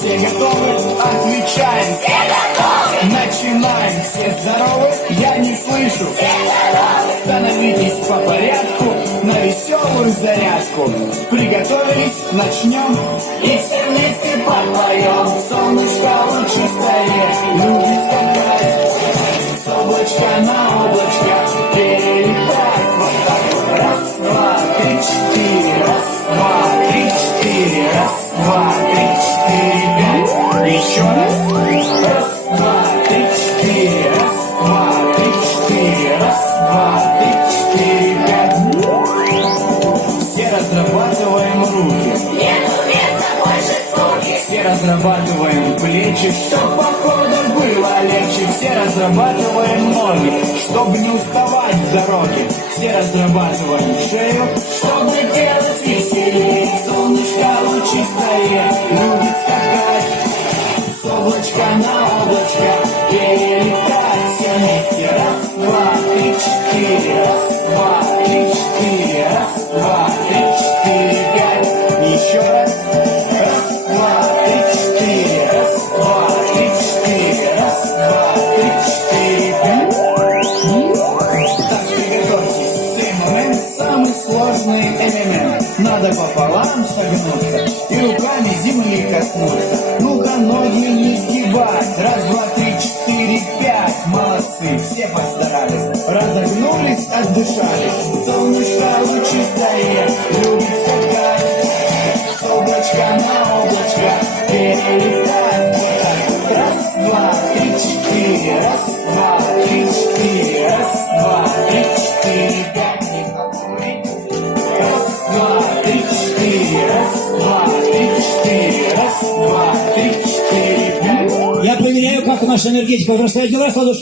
Все готовы? Отвечаем. Все готовы. Начинаем. Все здоровы? Я не слышу. Все здоровы. Становитесь по порядку на веселую зарядку. Приготовились? Начнем. И все вместе подпоем. Солнышко лучистое любит скакать. С облачка на облачко перелетать. Вот так вот. Раз, два, три, четыре. Раз, два, три, четыре. Раз, два, три, четыре, пять. Еще раз. Раз, два, три, четыре. Раз, два, три, четыре. Раз, два, три, четыре, пять. Все разрабатываем руки. Нету места больше скуки. Все разрабатываем плечи, чтоб похода было легче. Все разрабатываем ноги, чтобы не уставать в дороге. Все разрабатываем шею, чтобы делать веселее. Солнышко лучистое любит скакать. С облачка на облачко перелетать. Все вместе. Раз, два, три, четыре. Раз, два, три, четыре. Раз, два, три, четыре, пять. Еще раз. Раз, два, три, четыре. Раз, два, три, четыре. Раз, два, три, четыре, пять. Так, приготовьтесь. Сей момент самый сложный элемент. Надо пополам согнуться и руками земли коснуться. Ну-ка, ноги не сгибать. Раз, два, три, четыре, пять. Молодцы, все постарались. Разогнулись, отдышались. Солнышко лучистое любит скакать. С облачка на облачко перелетать. Вот так вот. Раз, два, три, четыре. Раз, два, три, четыре. Раз, два, три, четыре, пять. Раз, два, три, четыре. Раз, два, три, четыре. Раз, два, три, четыре, пять. Я проверяю, как наша энергетика. Бросайте ладошки.